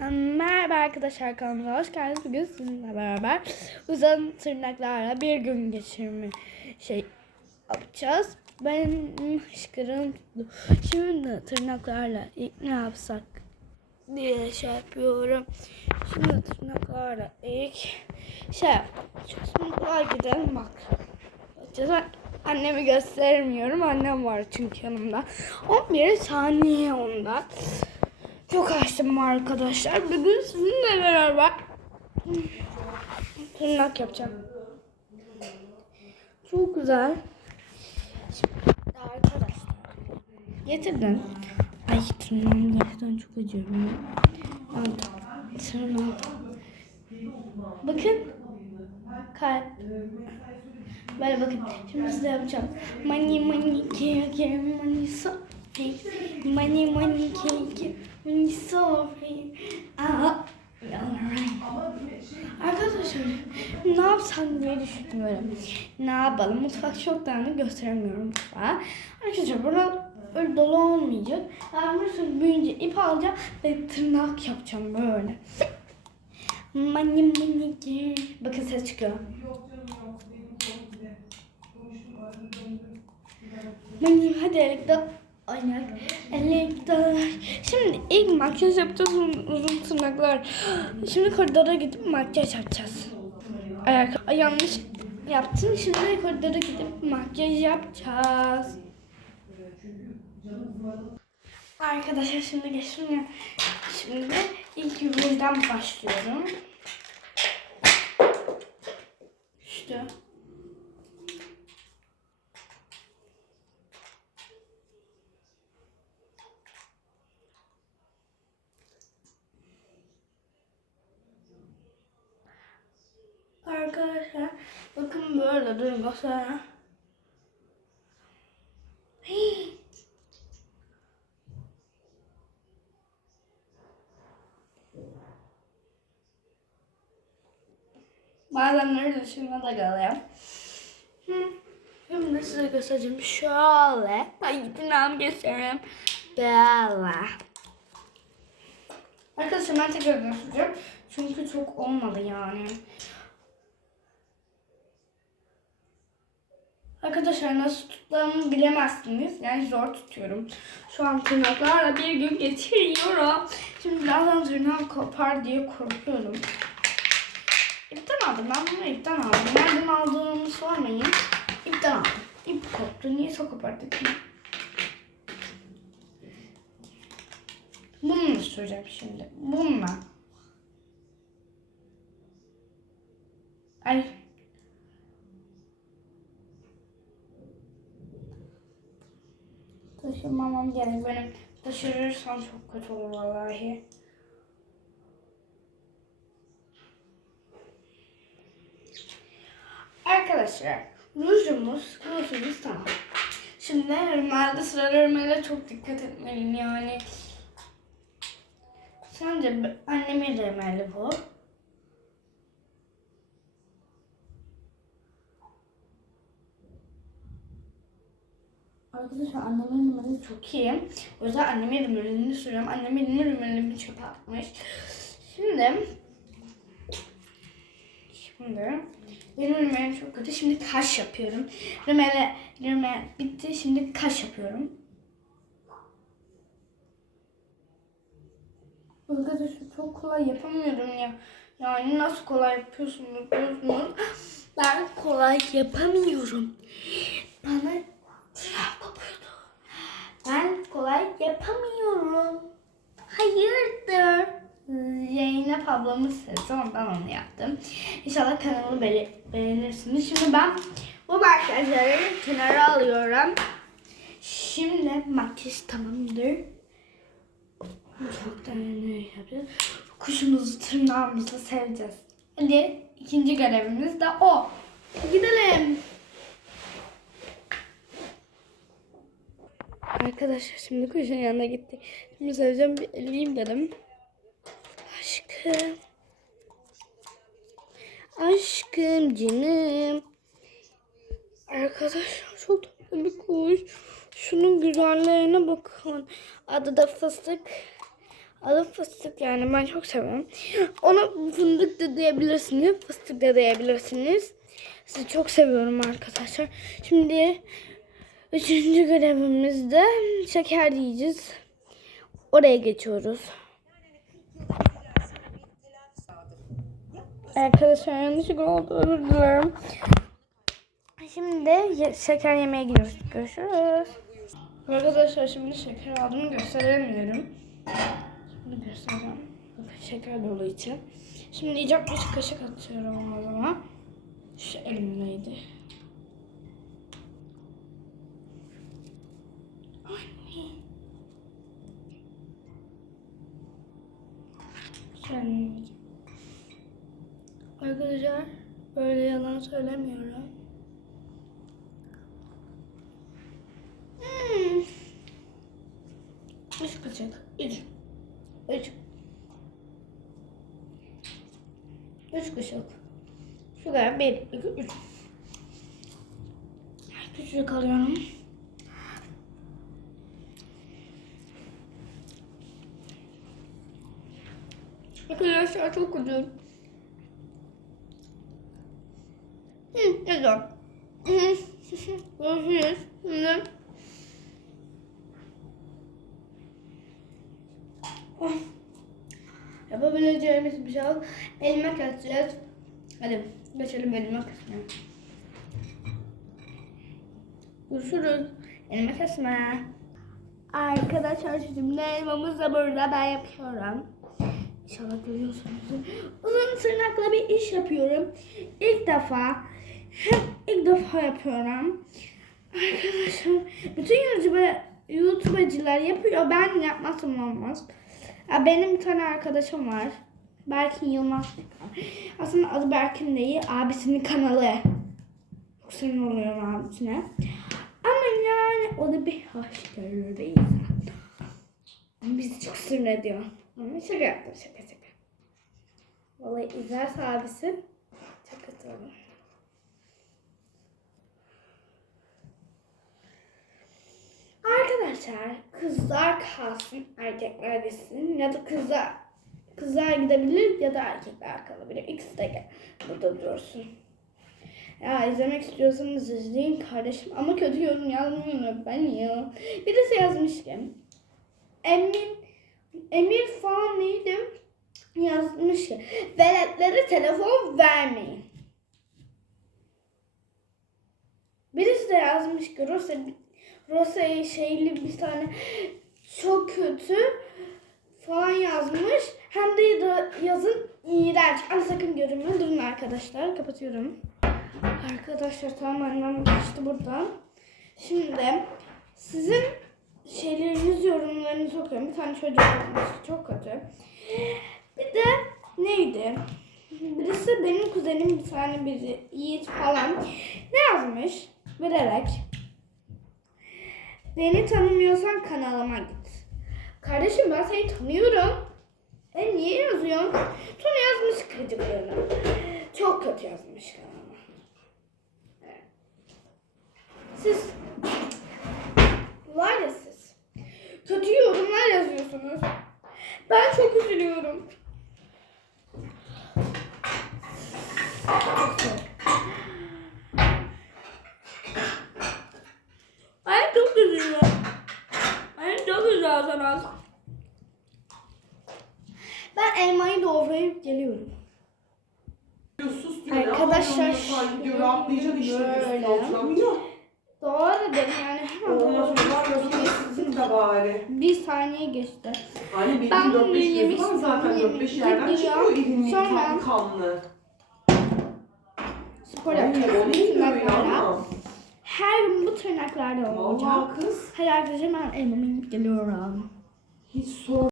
Merhaba arkadaşlar kanalımıza hoş geldiniz. Bugün sizinle beraber uzun tırnaklarla bir gün geçirme şey yapacağız. Ben hışkırım tuttu. Şimdi tırnaklarla ne yapsak diye şey yapıyorum. Şimdi tırnaklarla ilk şey yapacağız. Kolay gidelim bak. Yapacağız. Annemi göstermiyorum. Annem var çünkü yanımda. 11 saniye onda. Çok açtım arkadaşlar. Bugün sizinle beraber tırnak yapacağım. Çok güzel. Şimdi arkadaşlar getirdim. Ay tırnağım gerçekten çok acıyor. Ben tırnağım. Bakın. Kalp. Böyle bakın. Şimdi size yapacağım. Money money keke money so Money money keke money so. Aa. Arkadaşlar ne yapsam diye böyle. Ne yapalım? Mutfak çok dağınık gösteremiyorum mutfağı. Arkadaşlar burada öyle dolu olmayacak. Ben burada büyüyünce ip alacağım ve tırnak yapacağım böyle. Money money keke. Bakın ses çıkıyor. Benim hadi elekte Elekte. Şimdi ilk makyaj yapacağız uzun, uzun tırnaklar. Şimdi koridora gidip makyaj yapacağız. Ayak Ay, yanlış yaptım. Şimdi koridora gidip makyaj yapacağız. Arkadaşlar şimdi geçtim. Şimdi ilk yüzden başlıyorum. İşte. Arkadaşlar bakın böyle durun mesela. Hii. Bazen öyle düşünme de kalıyorum. Şimdi size göstereceğim. Şöyle. Ay tırnağımı göstereyim. Böyle. Arkadaşlar ben tekrar göstereceğim. Çünkü çok olmadı yani. Arkadaşlar nasıl tuttuğumu bilemezsiniz. Yani zor tutuyorum. Şu an tırnaklarla bir gün geçiriyorum. Şimdi birazdan tırnağım kopar diye korkuyorum. İpten aldım. Ben bunu ipten aldım. Nereden aldığımı sormayın. İpten aldım. İp koptu. Niye kopardı ki? Bununla süreceğim şimdi. Bununla. Ay Taşımamam gerek. Benim taşırırsam çok kötü olur vallahi. Arkadaşlar rujumuz, rujumuz tamam. Şimdi rümelde sıra rümelde çok dikkat etmeliyim yani. Sence annemin rümeli bu. Arkadaşlar annemin numarası çok iyi. O yüzden annemin numarasını sürüyorum. Annemin numarasını çöpe atmış. Şimdi Şimdi benim numaram çok kötü. Şimdi kaş yapıyorum. Rümele, rüme bitti. Şimdi kaş yapıyorum. Arkadaşlar çok kolay yapamıyorum ya. Yani nasıl kolay yapıyorsunuz diyorsunuz. Ben kolay yapamıyorum. Bana Tırnak kopuyordu. Ben kolay yapamıyorum. Hayırdır? Zeynep ablamın sesi ondan onu yaptım. İnşallah kanalı be- beğenirsiniz. Şimdi ben bu makyajları kenara alıyorum. Şimdi makyaj tamamdır. Çok da yapacağız? Kuşumuzu tırnağımızla seveceğiz. Hadi ikinci görevimiz de o. Gidelim. Arkadaşlar şimdi kuşun yanına gittik. Şimdi seveceğim bir eleyim dedim. Aşkım. Aşkım canım. Arkadaşlar çok tatlı bir kuş. Şunun güzelliğine bakın. Adı da fıstık. Adı fıstık yani ben çok seviyorum. Ona fındık da diyebilirsiniz, fıstık da diyebilirsiniz. Sizi çok seviyorum arkadaşlar. Şimdi üçüncü görevimizde şeker yiyeceğiz. Oraya geçiyoruz. Arkadaşlar yanlışlıkla oldu özür dilerim. Şimdi şeker yemeye gidiyoruz. Görüşürüz. Arkadaşlar şimdi şeker aldığımı gösteremiyorum. Şimdi göstereceğim. Şeker dolu için. Şimdi yiyecek bir kaşık atıyorum o zaman. Şu elimdeydi. Anne. Şöyle yiyeceğim. Arkadaşlar böyle yalan söylemiyorum. Hmm. Üç kaşık. Üç. Üç. Üç kaşık. Şu kadar. Bir, iki, üç. Küçücük alıyorum. Arkadaşlar çok güzel. Hı, Görüşürüz. Şimdi. Oh. Yapabileceğimiz bir şey yok. Elma keseceğiz. Hadi geçelim elma kesmeye. Görüşürüz. Elma kesme. Arkadaşlar şimdi elmamız da burada ben yapıyorum. İnşallah görüyorsunuz. Uzun tırnakla bir iş yapıyorum. İlk defa. İlk defa yapıyorum. Arkadaşlar bütün YouTube, YouTube'cılar yapıyor. Ben yapmasam olmaz. Benim bir tane arkadaşım var. Berkin Yılmaz. Aslında adı Berkin değil. Abisinin kanalı. Çok sinir oluyorum abisine. Ama yani o da bir hoş görür bir. Bizi çok sinir ediyor. Ama şaka yaptım şaka şaka. Vallahi izlerse abisi çok kötü olur. Arkadaşlar kızlar kalsın erkekler gitsin ya da kızlar kızlar gidebilir ya da erkekler kalabilir. İkisi de gel. burada dursun. Ya izlemek istiyorsanız izleyin kardeşim ama kötü yorum yazmıyorum ben ya. Birisi yazmış ki Emir Emir falan neydi? Yazmış ki veletlere telefon vermeyin. Birisi de yazmış ki Rosa Rosa'yı şeyli bir tane çok kötü falan yazmış. Hem de ya- yazın iğrenç. Ama sakın görünme. Durun arkadaşlar. Kapatıyorum. Arkadaşlar tamam annem geçti buradan. Şimdi sizin şeyleriniz, yorumlarınızı okuyorum. Bir tane çocuk yazmış. Çok kötü. Bir de neydi? Birisi benim kuzenim bir tane biri Yiğit falan ne yazmış? Vererek Beni tanımıyorsan kanalıma git. Kardeşim ben seni tanıyorum. E niye yazıyorsun? Sonra yazmış gıcıklığını. Çok kötü yazmış kanalıma. Evet. Siz var ya siz. Kötü yorumlar yazıyorsunuz. Ben çok üzülüyorum. Çok soğuk. Ben çok üzülüyorum. Ben çok üzülüyorum. Ben elmayı doğrayıp geliyorum. Sus diyor. Arkadaşlar, sanki diyor rahatlayacak işte böyle. Doğru dedim yani hemen Ondan sonra var gözüne sizin de bari. Bir saniye geçti. Hani benim Ben 4-5 bunu yemek zaten istiyorum, 4-5 yemek yerden gidiyor. çıkıyor ilimli Sonra- kanlı kanlı. Spor Ay, yapacağız. o ama. Her gün bu tırnaklarla olacağım. Vallahi kız Hadi arkadaşlar ben elmamı geliyorum. hiç sor.